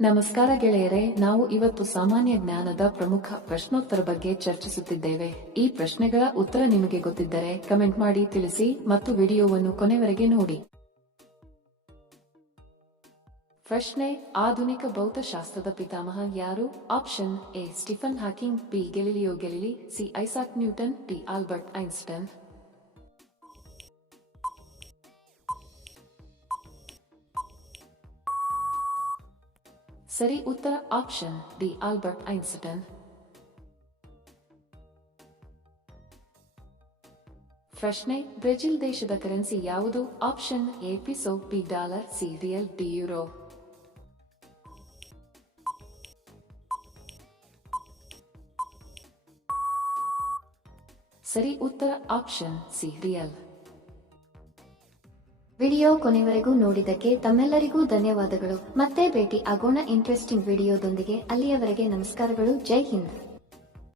ನಮಸ್ಕಾರ ಗೆಳೆಯರೆ, ನಾವು ಇವತ್ತು ಸಾಮಾನ್ಯ ಜ್ಞಾನದ ಪ್ರಮುಖ ಪ್ರಶ್ನೋತ್ತರ ಬಗ್ಗೆ ಚರ್ಚಿಸುತ್ತಿದ್ದೇವೆ. ಈ ಪ್ರಶ್ನೆಗಳ ಉತ್ತರ ನಿಮಗೆ ಗೊತ್ತಿದ್ದರೆ ಕಮೆಂಟ್ ಮಾಡಿ ತಿಳಿಸಿ ಮತ್ತು ವಿಡಿಯೋವನ್ನು ಕೊನೆವರೆಗೆ ನೋಡಿ. ಪ್ರಶ್ನೆ: ಆಧುನಿಕ ಭೌತಶಾಸ್ತ್ರದ ಪಿತಾಮಹ ಯಾರು? Option A Stephen Hawking, B Galileo Galilei, C Isaac Newton, D Albert Einstein. ಸರಿ ಉತ್ತರ ಆಪ್ಷನ್ ಡಿ ಆಲ್ಬರ್ಟ್ ಐನ್ಸ್ಟೈನ್. ಪ್ರಶ್ನೆ: ಬ್ರೆಜಿಲ್ ದೇಶದ ಕರೆನ್ಸಿ ಯಾವುದು? Option A peso, B dollar, C real, D euro. ಸರಿ ಉತ್ತರ ಆಪ್ಷನ್ ಸಿ ರಿಯಲ್. ವಿಡಿಯೋ ಕೊನೆವರೆಗೂ ನೋಡಿದ್ದಕ್ಕೆ ತಮ್ಮೆಲ್ಲರಿಗೂ ಧನ್ಯವಾದಗಳು. ಮತ್ತೆ ಭೇಟಿ ಆಗೋಣ ಇಂಟ್ರೆಸ್ಟಿಂಗ್ ವಿಡಿಯೋದೊಂದಿಗೆ. ಅಲ್ಲಿಯವರೆಗೆ ನಮಸ್ಕಾರಗಳು. ಜೈ ಹಿಂದ್.